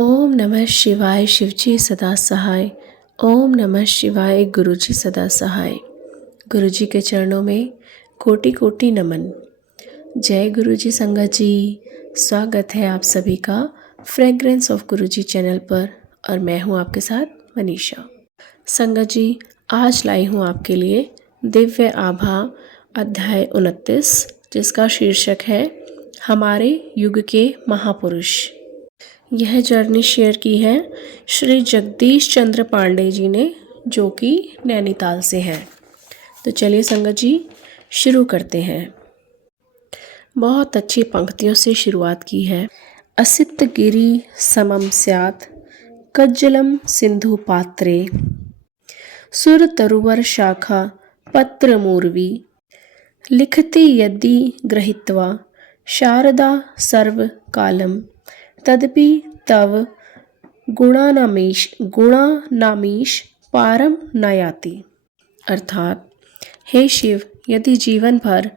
ओम नमः शिवाय शिवजी सदा सहाय। ओम नमः शिवाय गुरुजी सदा सहाय। गुरुजी के चरणों में कोटि कोटि नमन। जय गुरुजी संगत जी। स्वागत है आप सभी का फ्रेग्रेंस ऑफ गुरुजी चैनल पर और मैं हूं आपके साथ मनीषा। संगत जी, आज लाई हूं आपके लिए दिव्य आभा अध्याय 29, जिसका शीर्षक है हमारे युग के महापुरुष। यह जर्नी शेयर की है श्री जगदीश चंद्र पांडे जी ने, जो कि नैनीताल से हैं। तो चलिए संगत जी शुरू करते हैं। बहुत अच्छी पंक्तियों से शुरुआत की है। असित गिरि समम स्यात् कज्जलम सिंधु पात्रे सुर तरुवर शाखा पत्र मूर्वी लिखति यदि गृहीत्वा शारदा सर्व कालम तदपि तव गुणानामीश पारम न याति। अर्थात, हे शिव, यदि जीवन भर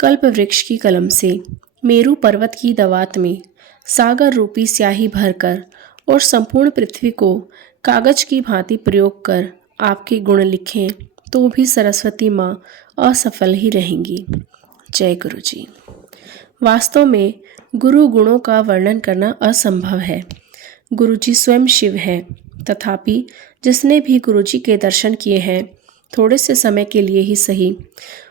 कल्प वृक्ष की कलम से मेरू पर्वत की दवात में सागर रूपी स्याही भरकर और संपूर्ण पृथ्वी को कागज की भांति प्रयोग कर आपके गुण लिखें तो भी सरस्वती माँ असफल ही रहेंगी। जय गुरु जी। वास्तव में गुरु गुणों का वर्णन करना असंभव है। गुरुजी स्वयं शिव हैं, तथापि जिसने भी गुरुजी के दर्शन किए हैं, थोड़े से समय के लिए ही सही,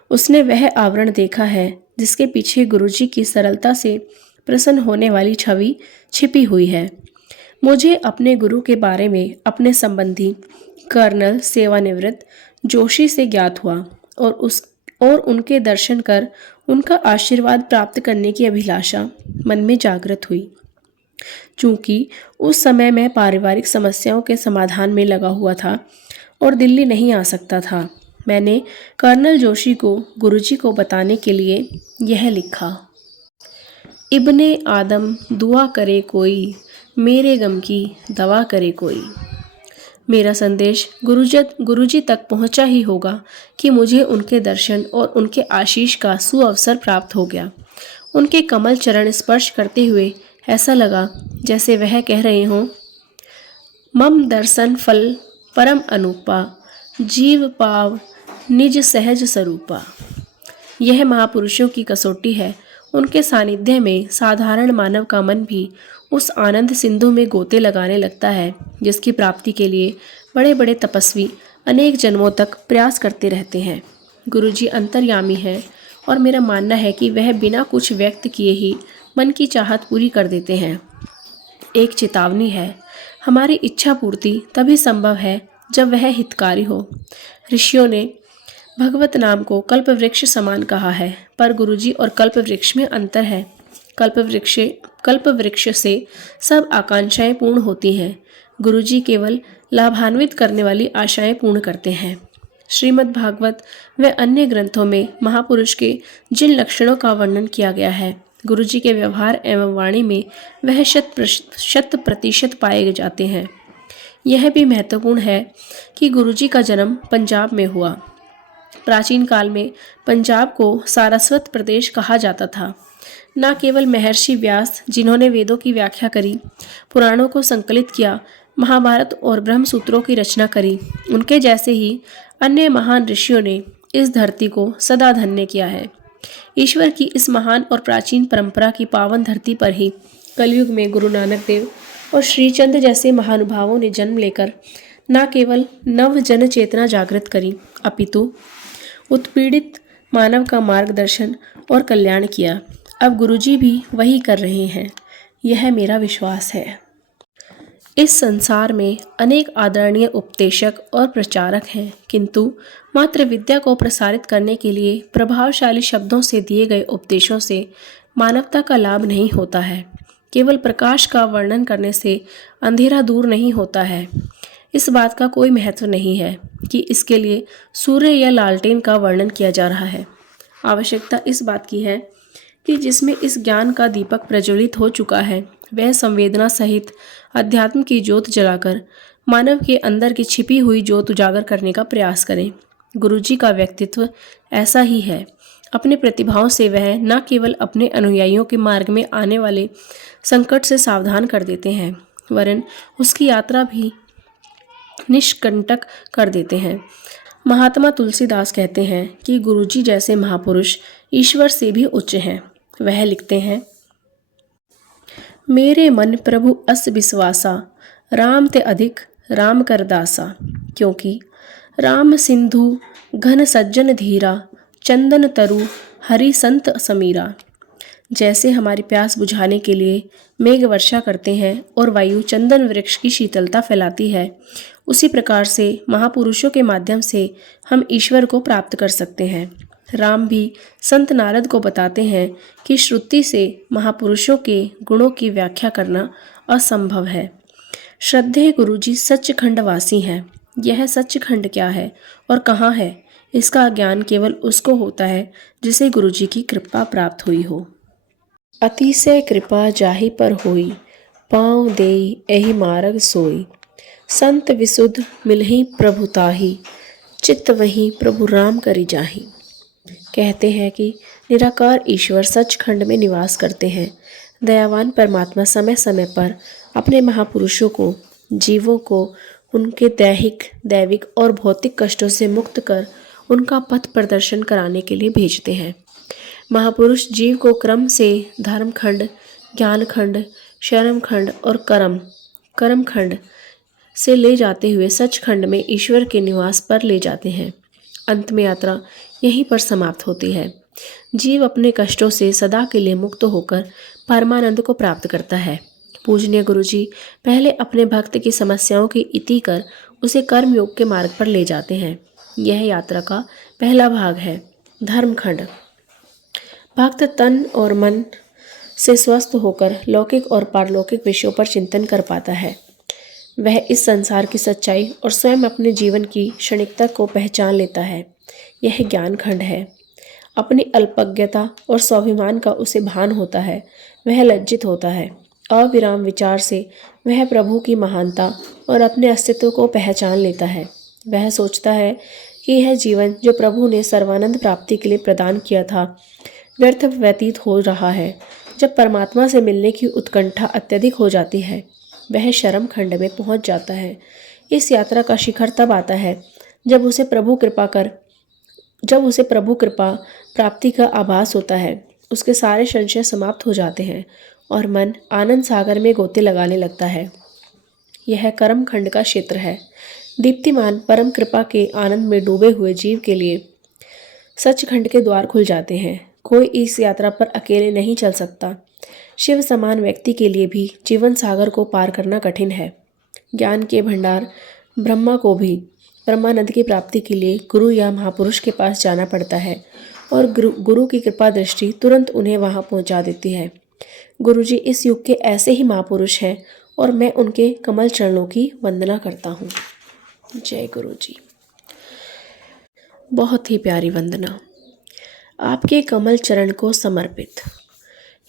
उसने वह आवरण देखा है जिसके पीछे गुरुजी की सरलता से प्रसन्न होने वाली छवि छिपी हुई है। मुझे अपने गुरु के बारे में अपने संबंधी कर्नल सेवानिवृत्त जोशी से ज्ञात हुआ और उनके दर्शन कर उनका आशीर्वाद प्राप्त करने की अभिलाषा मन में जागृत हुई। चूँकि उस समय मैं पारिवारिक समस्याओं के समाधान में लगा हुआ था और दिल्ली नहीं आ सकता था, मैंने कर्नल जोशी को गुरुजी को बताने के लिए यह लिखा। इब्ने आदम दुआ करे कोई, मेरे गम की दवा करे कोई। मेरा संदेश गुरुजी तक पहुंचा ही होगा कि मुझे उनके दर्शन और उनके आशीष का सुअवसर प्राप्त हो गया। उनके कमल चरण स्पर्श करते हुए ऐसा लगा जैसे वह कह रहे हों, मम दर्शन फल परम अनुपा, जीव पाव निज सहज स्वरूपा। यह महापुरुषों की कसौटी है। उनके सानिध्य में साधारण मानव का मन भी उस आनंद सिंधु में गोते लगाने लगता है जिसकी प्राप्ति के लिए बड़े बड़े तपस्वी अनेक जन्मों तक प्रयास करते रहते हैं। गुरुजी अंतर्यामी है और मेरा मानना है कि वह बिना कुछ व्यक्त किए ही मन की चाहत पूरी कर देते हैं। एक चेतावनी है, हमारी इच्छा पूर्ति तभी संभव है जब वह हितकारी हो। ऋषियों ने भगवत नाम को कल्प वृक्ष समान कहा है, पर गुरुजी और कल्प वृक्ष में अंतर है। कल्प वृक्ष से सब आकांक्षाएं पूर्ण होती हैं। गुरुजी केवल लाभान्वित करने वाली आशाएं पूर्ण करते हैं। श्रीमद् भागवत व अन्य ग्रंथों में महापुरुष के जिन लक्षणों का वर्णन किया गया है, गुरुजी के व्यवहार एवं वाणी में वह 100% पाए जाते हैं। यह भी महत्वपूर्ण है कि गुरुजी का जन्म पंजाब में हुआ। प्राचीन काल में पंजाब को सारस्वत प्रदेश कहा जाता था। न केवल महर्षि व्यास, जिन्होंने वेदों की व्याख्या करी, पुराणों को संकलित किया, महाभारत और ब्रह्मसूत्रों की रचना करी, उनके जैसे ही अन्य महान ऋषियों ने इस धरती को सदा धन्य किया है। ईश्वर की इस महान और प्राचीन परंपरा की पावन धरती पर ही कलयुग में गुरु नानक देव और श्रीचंद जैसे महानुभावों ने जन्म लेकर न केवल नव जन चेतना जागृत करी, अपितु उत्पीड़ित मानव का मार्गदर्शन और कल्याण किया। अब गुरुजी भी वही कर रहे हैं, यह मेरा विश्वास है। इस संसार में अनेक आदरणीय उपदेशक और प्रचारक हैं, किंतु मात्र विद्या को प्रसारित करने के लिए प्रभावशाली शब्दों से दिए गए उपदेशों से मानवता का लाभ नहीं होता है। केवल प्रकाश का वर्णन करने से अंधेरा दूर नहीं होता है। इस बात का कोई महत्व नहीं है कि इसके लिए सूर्य या लालटेन का वर्णन किया जा रहा है। आवश्यकता इस बात की है कि जिसमें इस ज्ञान का दीपक प्रज्वलित हो चुका है, वह संवेदना सहित अध्यात्म की ज्योत जलाकर मानव के अंदर की छिपी हुई ज्योत उजागर करने का प्रयास करें। गुरुजी का व्यक्तित्व ऐसा ही है। अपने प्रतिभाओं से वह न केवल अपने अनुयायियों के मार्ग में आने वाले संकट से सावधान कर देते हैं, वरन उसकी यात्रा भी निष्कंटक कर देते हैं। महात्मा तुलसीदास कहते हैं कि गुरुजी जैसे महापुरुष ईश्वर से भी उच्च हैं। वह लिखते हैं, मेरे मन प्रभु अस विश्वासा, राम ते अधिक राम कर दासा। क्योंकि राम सिंधु घन सज्जन धीरा, चंदन तरु हरि संत समीरा। जैसे हमारी प्यास बुझाने के लिए मेघ वर्षा करते हैं और वायु चंदन वृक्ष की शीतलता फैलाती है, उसी प्रकार से महापुरुषों के माध्यम से हम ईश्वर को प्राप्त कर सकते हैं। राम भी संत नारद को बताते हैं कि श्रुति से महापुरुषों के गुणों की व्याख्या करना असंभव है। श्रद्धेय गुरुजी सच्चखंड वासी हैं। यह सच्चखंड क्या है और कहाँ है, इसका ज्ञान केवल उसको होता है जिसे गुरुजी की कृपा प्राप्त हुई हो। अतिशय कृपा जाहि पर होई, पाँव देई एहि मार्ग सोई। संत विशुद्ध मिलहि प्रभु ताहि, चित्त वहीं प्रभु राम करी जाहि। कहते हैं कि निराकार ईश्वर सचखंड में निवास करते हैं। दयावान परमात्मा समय समय पर अपने महापुरुषों को, जीवों को उनके दैविक और भौतिक कष्टों से मुक्त कर उनका पथ प्रदर्शन कराने के लिए भेजते हैं। महापुरुष जीव को क्रम से धर्मखंड, ज्ञानखंड, शर्मखंड और कर्मखंड से ले जाते हुए सचखंड में ईश्वर के निवास पर ले जाते हैं। अंत में यात्रा यहीं पर समाप्त होती है। जीव अपने कष्टों से सदा के लिए मुक्त होकर परमानंद को प्राप्त करता है। पूजनीय गुरुजी पहले अपने भक्त की समस्याओं की इति कर उसे कर्म योग के मार्ग पर ले जाते हैं। यह यात्रा का पहला भाग है, धर्मखंड। भक्त तन और मन से स्वस्थ होकर लौकिक और पारलौकिक विषयों पर चिंतन कर पाता है। वह इस संसार की सच्चाई और स्वयं अपने जीवन की क्षणिकता को पहचान लेता है। यह ज्ञान खंड है। अपनी अल्पज्ञता और स्वाभिमान का उसे भान होता है। वह लज्जित होता है। अविराम विचार से वह प्रभु की महानता और अपने अस्तित्व को पहचान लेता है। वह सोचता है कि यह जीवन जो प्रभु ने सर्वानंद प्राप्ति के लिए प्रदान किया था, व्यर्थ व्यतीत हो रहा है। जब परमात्मा से मिलने की उत्कंठा अत्यधिक हो जाती है, वह शर्म खंड में पहुंच जाता है। इस यात्रा का शिखर तब आता है जब उसे प्रभु कृपा प्राप्ति का आभास होता है। उसके सारे संशय समाप्त हो जाते हैं और मन आनंद सागर में गोते लगाने लगता है। यह कर्म खंड का क्षेत्र है। दीप्तिमान परम कृपा के आनंद में डूबे हुए जीव के लिए सचखंड के द्वार खुल जाते हैं। कोई इस यात्रा पर अकेले नहीं चल सकता। शिव समान व्यक्ति के लिए भी जीवन सागर को पार करना कठिन है। ज्ञान के भंडार ब्रह्मा को भी ब्रह्मानंद की प्राप्ति के लिए गुरु या महापुरुष के पास जाना पड़ता है और गुरु की कृपा दृष्टि तुरंत उन्हें वहां पहुंचा देती है। गुरुजी इस युग के ऐसे ही महापुरुष हैं और मैं उनके कमल चरणों की वंदना करता हूँ। जय गुरुजी। बहुत ही प्यारी वंदना आपके कमल चरण को समर्पित।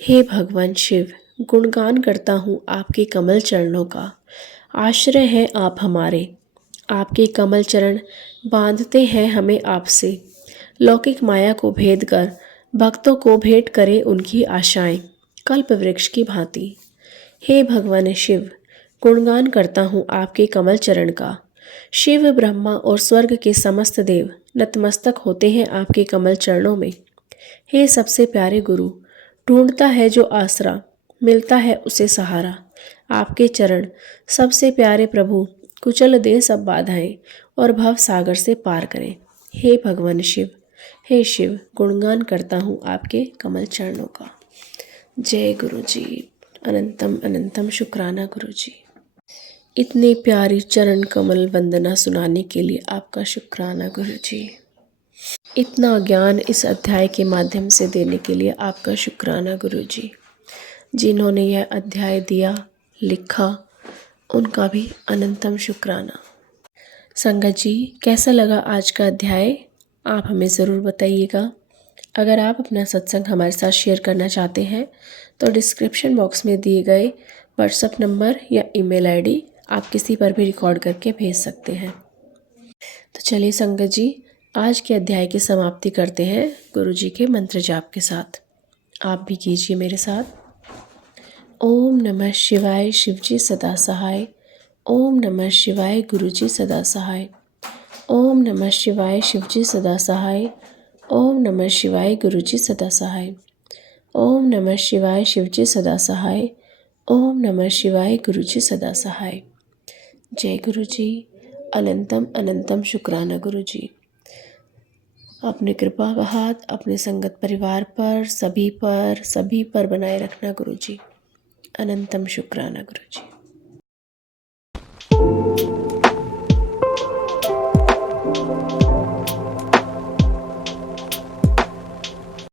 हे भगवान शिव, गुणगान करता हूँ आपके कमल चरणों का। आश्रय हैं आप हमारे। आपके कमल चरण बांधते हैं हमें आपसे। लौकिक माया को भेद कर भक्तों को भेंट करे उनकी आशाएं कल्प वृक्ष की भांति। हे भगवान शिव, गुणगान करता हूँ आपके कमल चरण का। शिव, ब्रह्मा और स्वर्ग के समस्त देव नतमस्तक होते हैं आपके कमल चरणों में। हे सबसे प्यारे गुरु, ढूंढता है जो आसरा, मिलता है उसे सहारा। आपके चरण सबसे प्यारे प्रभु, कुचल दे सब बाधाएं और भव सागर से पार करें। हे भगवान शिव, हे शिव, गुणगान करता हूँ आपके कमल चरणों का। जय गुरु जी। अनंतम अनंतम शुक्राना गुरु जी। इतनी प्यारी चरण कमल वंदना सुनाने के लिए आपका शुक्राना गुरु जी। इतना ज्ञान इस अध्याय के माध्यम से देने के लिए आपका शुक्राना गुरु जी। जिन्होंने यह अध्याय दिया, लिखा, उनका भी अनंतम शुक्राना। संगत जी, कैसा लगा आज का अध्याय? आप हमें ज़रूर बताइएगा। अगर आप अपना सत्संग हमारे साथ शेयर करना चाहते हैं तो डिस्क्रिप्शन बॉक्स में दिए गए व्हाट्सएप नंबर या ईमेल आईडी आप किसी पर भी रिकॉर्ड करके भेज सकते हैं। तो चलिए संगत जी, आज के अध्याय की समाप्ति करते हैं गुरु जी के मंत्र जाप के साथ। आप भी कीजिए मेरे साथ। ओम नमः शिवाय शिवजी सदा सहाय। ओम नमः शिवाय गुरुजी सदा सहाय। ओम नमः शिवाय शिवजी सदा सहाय। ओम नमः शिवाय गुरुजी सदा सहाय। ओम नमः शिवाय शिवजी सदा सहाय। ओम नमः शिवाय गुरुजी सदा सहाय। जय गुरुजी। अनंतम अनंतम शुक्राना गुरुजी। अपनी कृपा का हाथ अपने संगत परिवार पर, सभी पर बनाए रखना गुरुजी। अनंतम शुक्राना गुरुजी।